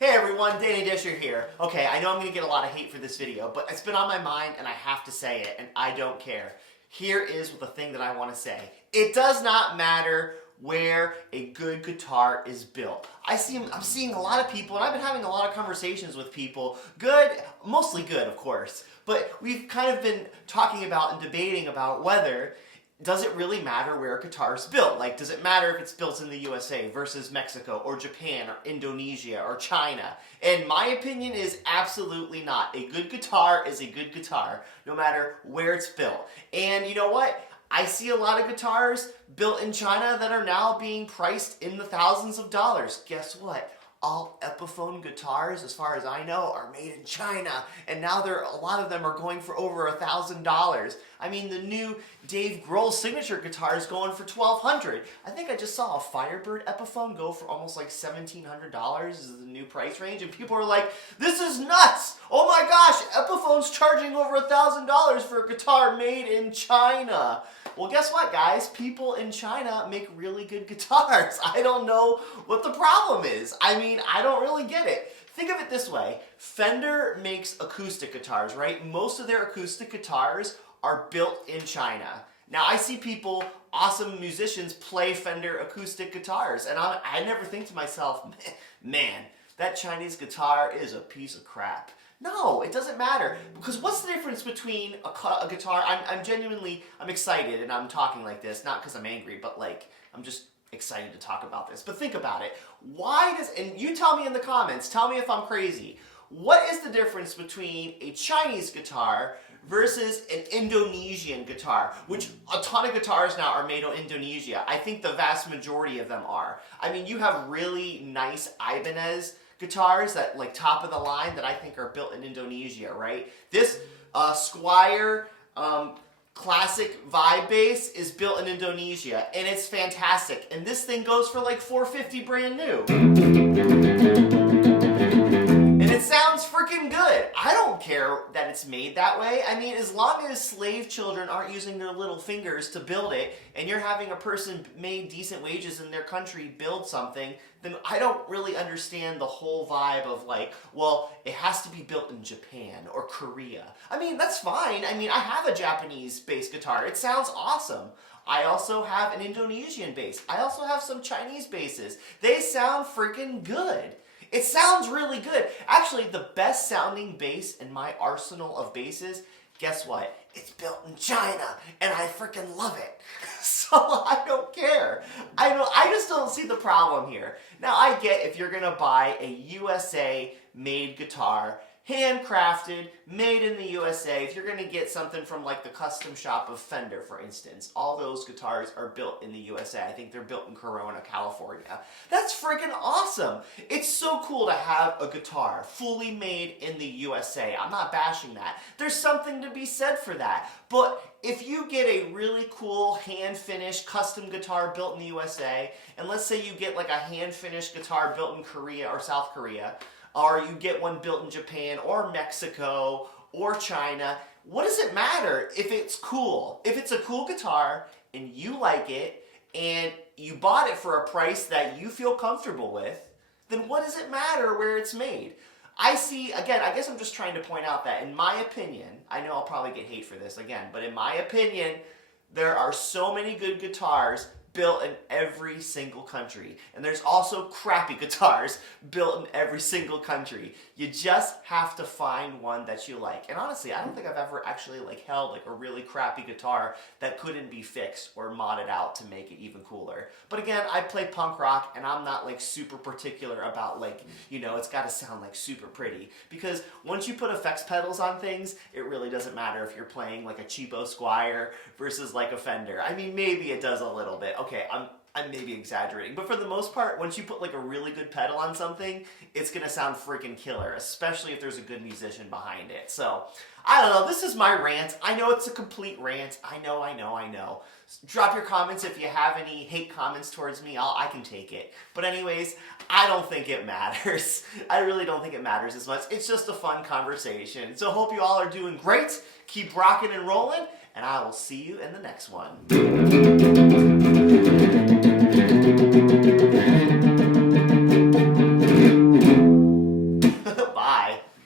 Hey everyone, Danny Disher here. Okay, I know I'm going to get a lot of hate for this video, but it's been on my mind and I have to say it, and I don't care. Here is the thing that I want to say. It does not matter where a good guitar is built. I'm seeing a lot of people, and I've been having a lot of conversations with people, good, mostly good of course, but we've kind of been talking about and debating about whether does it really matter where a guitar is built? Like, does it matter if it's built in the USA versus Mexico or Japan or Indonesia or China? And my opinion is absolutely not. A good guitar is a good guitar, no matter where it's built. And you know what? I see a lot of guitars built in China that are now being priced in the thousands of dollars. Guess what? All Epiphone guitars, as far as I know, are made in China, and now a lot of them are going for over $1,000. I mean, the new Dave Grohl signature guitar is going for $1,200. I think I just saw a Firebird Epiphone go for almost like $1,700 is the new price range, and people are like, "This is nuts! Oh my gosh, Epiphone's charging over $1,000 for a guitar made in China." Well, guess what, guys? People in China make really good guitars. I don't know what the problem is. I mean, I don't really get it. Think of it this way. Fender makes acoustic guitars, right? Most of their acoustic guitars are built in China. Now, I see people, awesome musicians, play Fender acoustic guitars, and I never think to myself, man, that Chinese guitar is a piece of crap. No, it doesn't matter, because what's the difference between a guitar? I'm excited and I'm talking like this, not because I'm angry, but like, I'm just excited to talk about this. But think about it. And you tell me in the comments, tell me if I'm crazy. What is the difference between a Chinese guitar versus an Indonesian guitar, which a ton of guitars now are made in Indonesia? I think the vast majority of them are. I mean, you have really nice Ibanez guitars that like top of the line that I think are built in Indonesia, right? This Squier classic vibe bass is built in Indonesia, and it's fantastic. And this thing goes for like $450 brand new. And it sounds freaking good. I don't care that it's made that way. I mean, as long as slave children aren't using their little fingers to build it, and you're having a person made decent wages in their country build something, then I don't really understand the whole vibe of like, well, it has to be built in Japan or Korea. I mean, that's fine. I mean, I have a Japanese bass guitar. It sounds awesome. I also have an Indonesian bass. I also have some Chinese basses. They sound freaking good. It sounds really good. Actually, the best sounding bass in my arsenal of basses, guess what? It's built in China, and I freaking love it. So I don't care. I just don't see the problem here. Now, I get if you're gonna buy a USA made guitar, handcrafted, made in the USA, if you're gonna get something from like the custom shop of Fender, for instance, all those guitars are built in the USA. I think they're built in Corona, California. That's freaking awesome. It's so cool to have a guitar fully made in the USA. I'm not bashing that. There's something to be said for that. But if you get a really cool hand-finished custom guitar built in the USA, and let's say you get like a hand-finished guitar built in Korea or South Korea, or you get one built in Japan or Mexico or China, what does it matter if it's cool? If it's a cool guitar and you like it and you bought it for a price that you feel comfortable with, then what does it matter where it's made? I guess I'm just trying to point out that in my opinion, I know I'll probably get hate for this again, but in my opinion, there are so many good guitars built in every single country. And there's also crappy guitars built in every single country. You just have to find one that you like. And honestly, I don't think I've ever actually like held like a really crappy guitar that couldn't be fixed or modded out to make it even cooler. But again, I play punk rock and I'm not like super particular about like, you know, it's gotta sound like super pretty. Because once you put effects pedals on things, it really doesn't matter if you're playing like a cheapo Squier versus like a Fender. I mean, maybe it does a little bit. Okay, I'm maybe exaggerating, but for the most part, once you put like a really good pedal on something, it's gonna sound freaking killer, especially if there's a good musician behind it. So, I don't know, this is my rant. I know it's a complete rant. I know. Drop your comments if you have any hate comments towards me. I can take it. But anyways, I don't think it matters. I really don't think it matters as much. It's just a fun conversation. So hope you all are doing great. Keep rocking and rolling, and I will see you in the next one.